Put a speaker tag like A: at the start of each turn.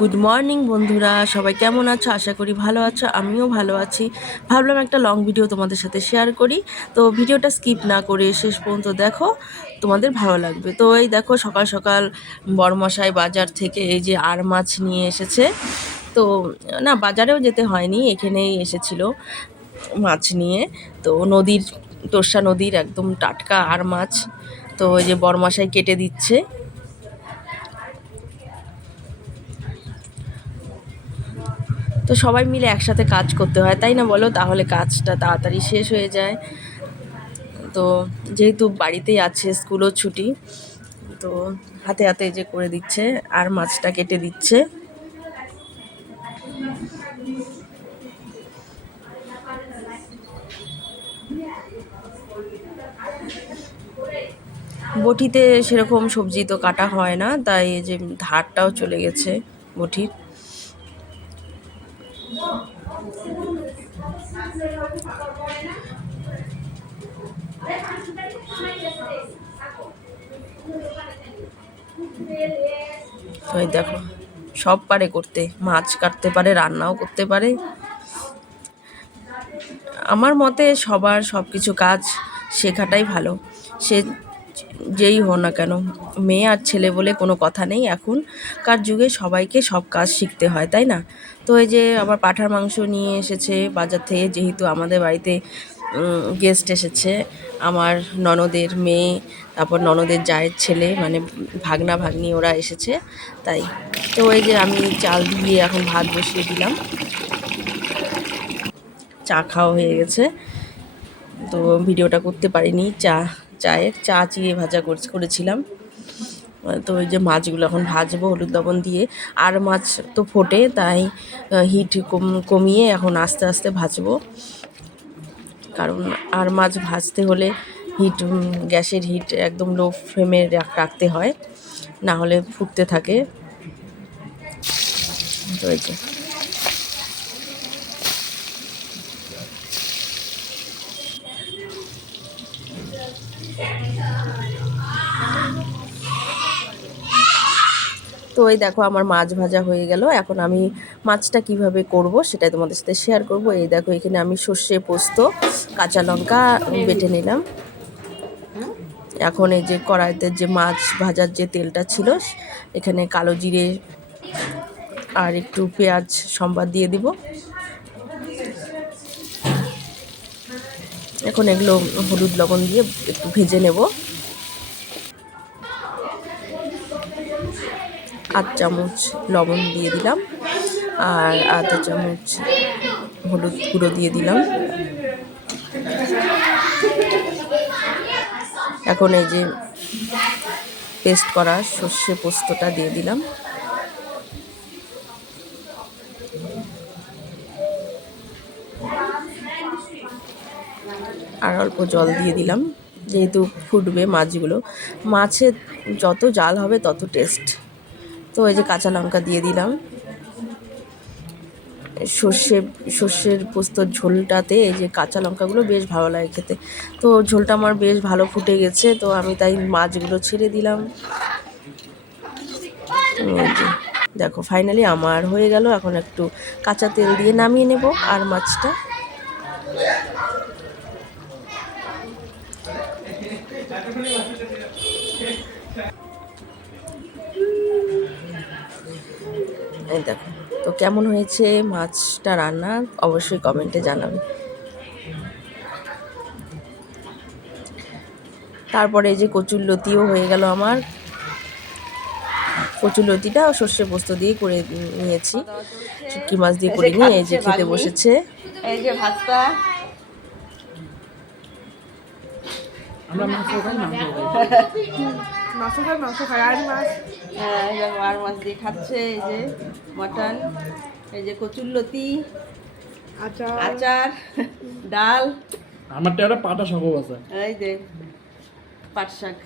A: Good morning বন্ধুরা। সবাই কেমন আছো? আশা করি ভালো আছো। আমিও ভালো আছি। ভাবলাম একটা লং ভিডিও তোমাদের সাথে শেয়ার করি। তো ভিডিওটা স্কিপ না করে শেষ পর্যন্ত দেখো, তোমাদের ভালো লাগবে। তো এই দেখো, সকাল সকাল বড়মশাই বাজার থেকে এই যে আর মাছ নিয়ে এসেছে। তো না, বাজারেও যেতে হয়নি, এখানেই এসেছিল মাছ নিয়ে। তো নদীর তোর্ষা নদীর একদম টাটকা আর মাছ। তো ওই যে বড়মশাই কেটে দিচ্ছে। তো সবাই মিলে একসাথে কাজ করতে হয়, তাই না বলো? তাহলে কাজটা তাড়াতাড়ি শেষ হয়ে যায়। তো যেহেতু বাড়িতেই আছে, স্কুলও ছুটি, তো হাতে হাতে যে করে দিচ্ছে আর মাছটা কেটে দিচ্ছে। বটিতে সেরকম সবজি তো কাটা হয় না, তাই যে ধারটাও চলে গেছে বটির। ওই দেখো, সব পারে করতে, মাছ কাটতে পারে, রান্নাও করতে পারে। আমার মতে সবার সব কিছু কাজ শেখাটাই ভালো। সে যেই হো না কেন, মেয়ে আর ছেলে বলে কোনো কথা নেই এখনকার যুগে সবাইকে সব কাজ শিখতে হয়, তাই না? তো এই যে আবার পাঠার মাংস নিয়ে এসেছে বাজার থেকে, যেহেতু আমাদের বাড়িতে গেস্ট এসেছে, আমার ননদের মেয়ে, তারপর ননদের জায়ের ছেলে মানে ভাগনা ভাগ্নি ওরা এসেছে, তাই। তো এই যে আমি চাল দিয়ে এখন ভাত বসিয়ে দিলাম। চা খাওয়া হয়ে গেছে। তো ভিডিওটা করতে পারিনি, চা চায়ের চা চিড়ে ভাজা করেছিলাম। তো ওই যে মাছগুলো এখন ভাজবো, হলুদ লবণ দিয়ে। আর মাছ তো ফোটে, তাই হিট কমিয়ে এখন আস্তে আস্তে ভাজবো। কারণ আর মাছ ভাজতে হলে হিট গ্যাসের হিট একদম লো ফ্লেমে রাখতে হয়। না হলে ফুটতে থাকে। তো তো এই দেখো আমার মাছ ভাজা হয়ে গেল। এখন আমি মাছটা কীভাবে করব সেটাই তোমাদের সাথে শেয়ার করব। এই দেখো, এখানে আমি সর্ষে পোস্ত, কাঁচা লঙ্কা বেটে নিলাম। এখন এই যে কড়াইতে যে মাছ ভাজার যে তেলটা ছিল, এখানে কালো জিরে আর একটু পেঁয়াজ সম্বাদ দিয়ে দিব। এখন এগুলো হলুদ লবণ দিয়ে একটু ভেজে নেব। আধ চামচ লবণ দিয়ে দিলাম আর আধা চামচ হলুদ গুঁড়ো দিয়ে দিলাম। এখন এই যে পেস্ট করা সর্ষে পোস্তটা দিয়ে দিলাম। আর অল্প জল দিয়ে দিলাম, যেহেতু ফুটবে মাছগুলো। মাছের যত জাল হবে তত টেস্ট তো এই যে কাঁচা লঙ্কা দিয়ে দিলাম। সর্ষে, সর্ষের পোস্তর ঝোলটাতে এই যে কাঁচা লঙ্কাগুলো বেশ ভালো লাগে খেতে। তো ঝোলটা আমার বেশ ভালো ফুটে গেছে, তো আমি তাই মাছগুলো ছেড়ে দিলাম। দেখো ফাইনালি আমার হয়ে গেল। এখন একটু কাঁচা তেল দিয়ে নামিয়ে নেব আর মাছটা। এই দেখো। তো কেমন হয়েছে মাছটা রান্না? অবশ্যই কমেন্টে জানাবে। তারপরে এই যে কচুর লতিও হয়ে গেল আমার। কচুর লতিটা সর্ষে পোস্ত দিয়ে করে নিয়েছি। শুটকি মাছ দিয়ে করে নিয়ে এই যে খেতে বসেছে।
B: এই যে ভাতটা।
C: আমরা মাংস খাই মাংস খাই।
B: মাংস খাই মাংস খাই আর মাছ? হ্যাঁ আর মাছ দিয়ে খাচ্ছে এই যে। মটন এই যে কচুরলতি আচার। আচার ডাল।
C: আমার টেরা পাটা সবও আছে।
B: এই যে পাট শাক।